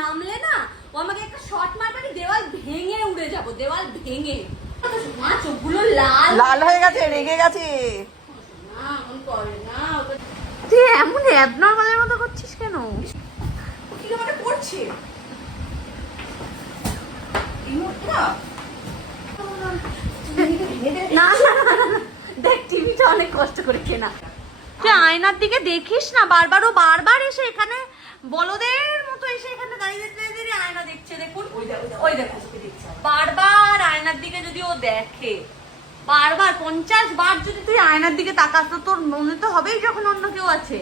নামলে না ও আমাকে একটা শট মারবে, দেওয়াল ভেঙে উড়ে যাবো, দেওয়াল ভেঙে। মা চোখগুলো লাল লাল হয়ে গেছে, রেগে গেছে। না এমন করে না, তুই এমন অ্যাবনর্মালের মতো করছিস কেন? কি মানে করছে না দেখ, টিভিটা অনেক কষ্ট করে কেনা। তুই আয়নার দিকে দেখিস না, বারবার ও বারবার এসে এখানে বলদের মতো এসে এখানে দাঁড়িয়ে দাঁড়িয়ে আয়না দেখছে। দেখুন ওই দেখো, বারবার আয়নার দিকে যদি ও দেখে, বারবার 50 বার যদি তুই আয়নার দিকে তাকাস তো তোর মনে তো হবেই যখন অন্য কেউ আছে।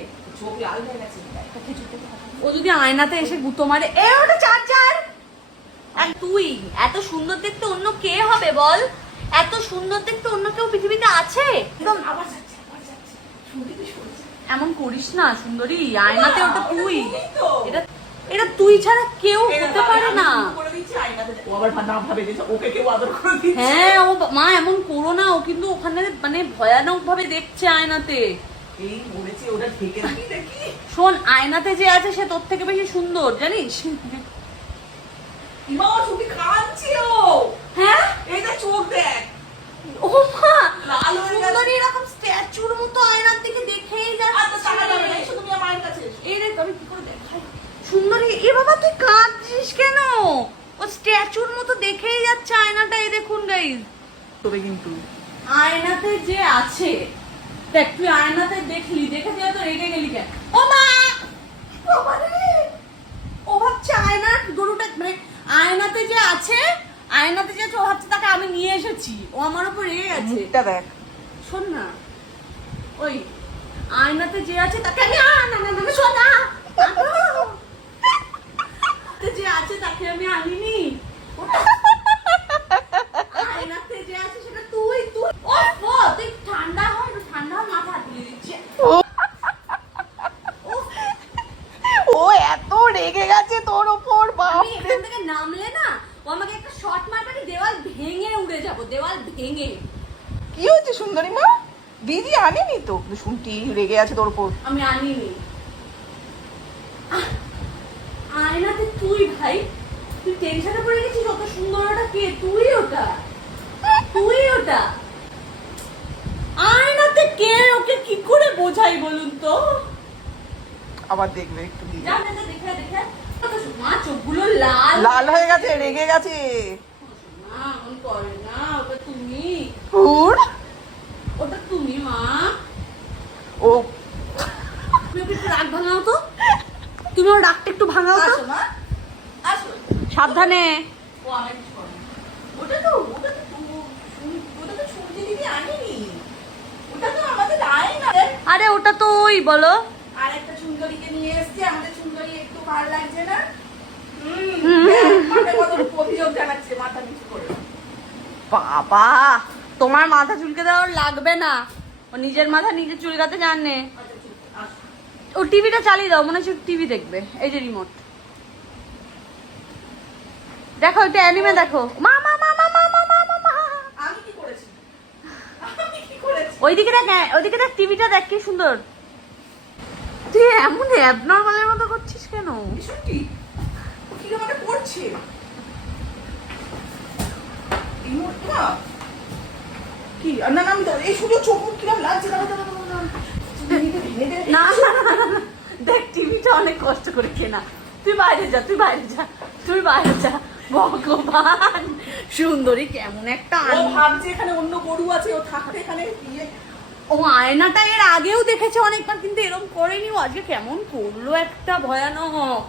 ও যদি আয়নাতে এসে গুঁতো মারে, এ ওটা চার্জার। আর তুই এত সুন্দর দেখতে অন্য কে হবে বল? এত সুন্দর দেখতে অন্য কেউ পৃথিবীতে আছে? একদম এমন করিস না সুন্দরী, আয়নাতে ওটা তুই, এটা তুই ছাড়া কেউ হতে পারে না। হ্যাঁ ও মা এমন করো না, ও কিন্তু ওখানে মানে ভয়ানক ভাবে দেখছে আয়নাতে। শোন, আয়নাতে যে আছে সে তোর থেকে বেশি সুন্দর, জানিস? হ্যাঁ চোখ দেখ, ও মা সুন্দরী এরকম স্ট্যাচুর মতো আয়নার দিকে দেখেই যাচ্ছে। এই দেখ আমি কি করে দেখাই সুন্দরী। এ বাবা তুই কাঁদছিস কেন? ও স্ট্যাচুর মতো দেখেই যাচ্ছে আয়নাটা। এই দেখুন গাইস, তবে কিন্তু আয়নাতে যে আছে, দেখ তুই আয়নাতে দেখলি, দেখে তুই তো রেগে গেলি কেন? ও মা ও ভাবছে আয়নার গরুটা, মানে আয়নাতে যে আছে, আয়নাতে যে ও ভাবছে তাকে আমি নিয়ে এসেছি, ও আমার উপর রেগে গেছে। দেখ শোন না, ওই আয়নাতে যে আছে তাকে আমি শোন না, যে আছে তাকে আমি আনিনি। আয়নাতে যে আছে সেটা তুই তুই তুই ঠান্ডা হয়, ঠান্ডা হয়, মাথা হাত তুলে দিচ্ছে। ও এত রেগে গেছে তোর ওপর, আমি এখান থেকে নামলে না ও আমাকে একটা শট মারবে, দেওয়াল ভেঙে উড়ে যাবো, দেওয়াল ভেঙে। কি হচ্ছে সুন্দরী মা? দিদি আনেনি তো, শুনটি রেগে আছে তোর উপর। আমি আনিনি। আয়নাতে তুই ভাই, তুই টেনশনে পড়ে গেছিস। অত সুন্দর ওটা কে? তুই ওটা, তুই ওটা। আয়নাতে কে? ওকে কি করে বোঝাই বলুন তো? আবার দেখবে একটু দিদি। যা না দেখে দেখে মা চোখগুলো লাল লাল হয়ে গেছে, রেগে গেছে। না এমন করে না, ওটা তুমি, ওটা তুমি মা। ও তুমি ওকে একটু রাগ ভাঙাও তো, তুমি ওর রাগটা একটু ভাঙাও তো। সাবধানে। আরে ওটা তো ওই বলো, আরেকটা সুন্দরীকে নিয়ে এসেছে, আমাদের সুন্দরী একটু ভালো লাগছে না। বাবা তোমার মাথা চুলকে দেওয়ার লাগবে না, ও নিজের মাথা নিজে চুলকাতে জানে। ও টিভিটা চালিয়ে দাও, মনে হচ্ছে টিভি দেখবে। এই যে রিমোট, দেখো এটা অ্যানিমে দেখো। মা মা মা মা মা মা মা মা। আমি কি করেছি? আমি কি করেছি? ওইদিকে দেখ, ওইদিকে দেখ, টিভিটা দেখ কি সুন্দর। তুই এমন অ্যাবনর্মালের মতো করছিস কেন? শুনটি কি মানে করছে কি? না না আমি এই শুধু চোখ কিরম লাগছে। না দেখ, টিভিটা অনেক কষ্ট করে কেনা। তুই বাইরে যা, তুই বাইরে যা, তুই বাইরে যা। ভগবান, সুন্দরী কেমন একটা ভাবছে এখানে অন্য গরু আছে, ও থাকতে এখানে। ও আয়নাটা এর আগেও দেখেছে অনেকবার, কিন্তু এরকম করেনি। ও আজকে কেমন করলো একটা ভয়ানক।